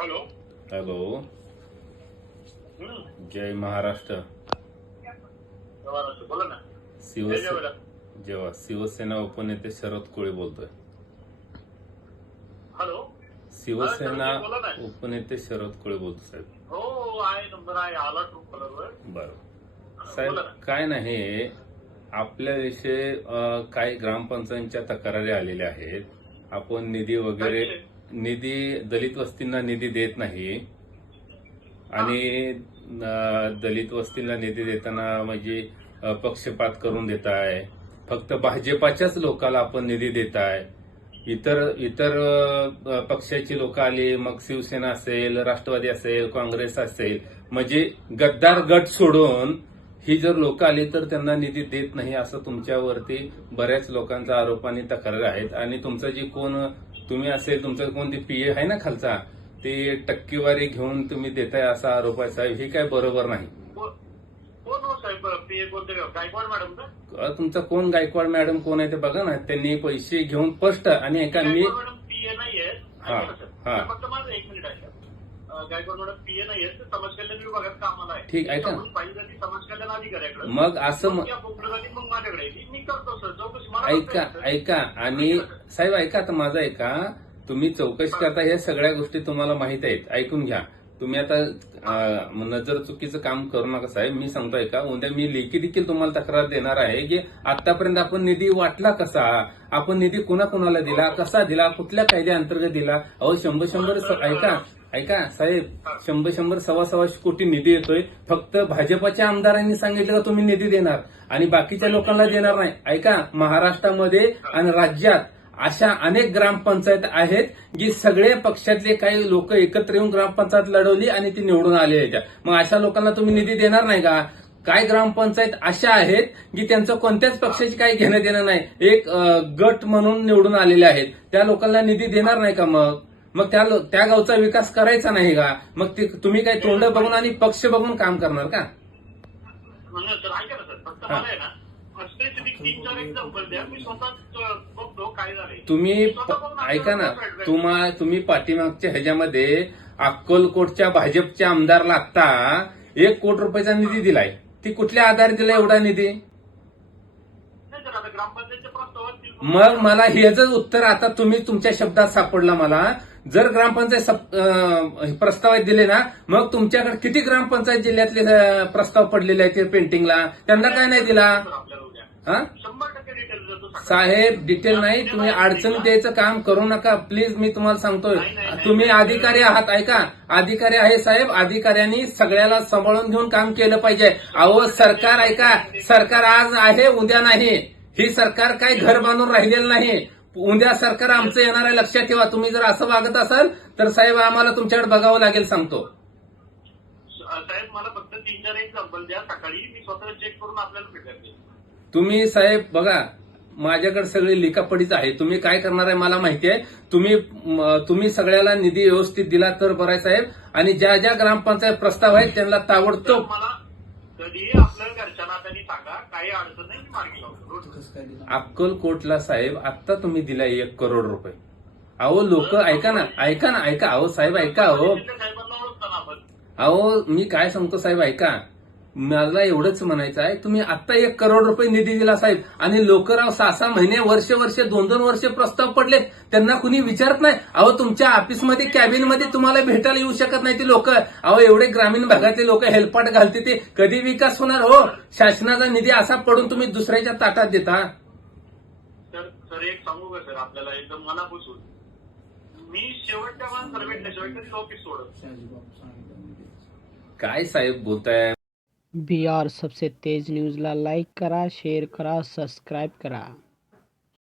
hello hello जय महाराष्ट्र जेव्हा शिवसेना उपनेते शरद कोळी बोलतोय हॅलो शिवसेना उपनेते शरद कोळी बोलतो साहेब हो नंबर आला साहेब काय नाही आपल्याविषयी काही ग्रामपंचायतच्या तक्रारी आलेल्या आहेत आपण निधी वगैरे निधी दलित वस्तींना निधी देत नाही आणि दलित वस्तींना निधी देताना म्हणजे पक्षपात करून देत आहे फक्त भाजपाच्याच लोकाला आपण निधी देत आहे इतर इतर पक्षाची लोक आली मग शिवसेना असेल राष्ट्रवादी असेल काँग्रेस असेल म्हणजे गद्दार गट सोडून ही जर लोक आली तर त्यांना निधी देत नाही असं तुमच्यावरती बऱ्याच लोकांचा आरोप आणि तक्रार आहेत आणि तुमचा जी कोण तुम्ही असेल तुमचं कोणते पीए आहे ना खालचा ते टक्केवारी घेऊन तुम्ही देताय असा आरोप आहे साहेब हे काय बरोबर नाही हो तुमचा कोण गायकवाड मॅडम कोण आहे ते बघा ना त्यांनी पैसे घेऊन फर्स्ट आणि एका मी पीए हा हा ठीक आहे का मग असं मग ऐका ऐका आणि साहेब ऐका आता माझं ऐका तुम्ही चौकशी करता या सगळ्या गोष्टी तुम्हाला माहित आहेत ऐकून घ्या तुम्ही आता नजर चुकीचं काम करू नका साहेब मी सांगतोय का उद्या मी लेखी देखील तुम्हाला तक्रार देणार आहे की आतापर्यंत आपण निधी वाटला कसा आपण निधी कुणाकुणाला दिला कसा दिला कुठल्या कायद्या अंतर्गत दिला अहो शंभर शंभर ऐका ऐका साहेब शंभर शंभर सव्वा सव्वाशे कोटी निधी येतोय फक्त भाजपाच्या आमदारांनी सांगितलं का तुम्ही निधी देणार आणि बाकीच्या लोकांना देणार नाही ऐका महाराष्ट्रामध्ये आणि राज्यात अशा अनेक ग्रामपंचायत आहेत जी सगळे पक्षातले काही लोक एकत्र येऊन ग्रामपंचायत लढवली आणि ती निवडून आले आहेत मग अशा लोकांना तुम्ही निधी देणार नाही का काय ग्रामपंचायत अशा आहेत की त्यांचं कोणत्याच पक्षाची काही घेणं देणं नाही एक गट म्हणून निवडून आलेले आहेत त्या लोकांना निधी देणार नाही का मग मग त्या त्या गावचा विकास करायचा नाही का मग ते तुम्ही काही तोंड बघून आणि पक्ष बघून काम करणार का ना द्या मी स्वतः तुम्ही ऐका ना तुम्हा तुम्ही पाठीमागच्या ह्याच्यामध्ये अक्कलकोटच्या भाजपच्या आमदारला आता एक कोटी रुपयाचा निधी दिलाय ती कुठल्या आधारे दिला एवढा निधी मग मला हेच उत्तर आता तुम्ही तुमच्या शब्दात सापडला मला जर ग्रामपंचायत प्रस्ताव दिले ना मग तुमच्याकडे किती ग्रामपंचायत जिल्ह्यातले प्रस्ताव पडलेले आहेत पेंटिंगला त्यांना काय नाही दिला हा साहेब डिटेल नाही तुम्ही अडचण द्यायचं काम करू नका प्लीज मी तुम्हाला सांगतोय तुम्ही अधिकारी आहात ऐका अधिकारी आहे साहेब अधिकाऱ्यांनी सगळ्याला सांभाळून घेऊन काम केलं पाहिजे अहो सरकार ऐका सरकार आज आहे उद्या नाही ही सरकार काय घर बांधून राहिलेलं नाही उद्या सरकार आमचं येणार आहे लक्षात ठेवा तुम्ही जर असं वागत असाल तर साहेब आम्हाला तुमच्याकडे बघावं लागेल सांगतो साहेब मला फक्त तीन चार एक्झाम्पल द्या सकाळी मी स्वतः चेक करून आपल्याला भेटत तुम्ही साहेब बघा माझ्याकडे सगळी लिखापडीच आहे तुम्ही काय करणार आहे मला माहिती आहे तुम्ही तुम्ही सगळ्याला निधी व्यवस्थित दिला तर बराय साहेब आणि ज्या ज्या ग्रामपंचायत प्रस्ताव आहेत त्यांना ताबडतोब अक्कलकोटला साहेब आता तुम्ही दिला एक करोड रुपये अहो लोक ऐका ना ऐका ना ऐका अहो साहेब ऐका अहो अहो मी काय सांगतो साहेब ऐका मला एवढंच म्हणायचं आहे तुम्ही आता एक करोड रुपये निधी दिला साहेब आणि लोकराव सहा सहा महिने वर्ष वर्ष दोन दोन वर्ष प्रस्ताव पडलेत त्यांना कुणी विचारत नाही अहो तुमच्या ऑफिसमध्ये कॅबिनमध्ये तुम्हाला भेटायला येऊ शकत नाही ती लोक अहो एवढे ग्रामीण भागातले लोक हेल्पाट घालते ते कधी विकास होणार हो शासनाचा निधी असा पडून तुम्ही दुसऱ्याच्या ताटात देता सर एक सांगू का सर आपल्याला एकदम मनापासून मी शेवटच्या शेवटच्या ऑफिस सोडत काय साहेब बोलताय बिहार सबसे तेज ला लाइक करा शेअर करा सबस्क्राईब करा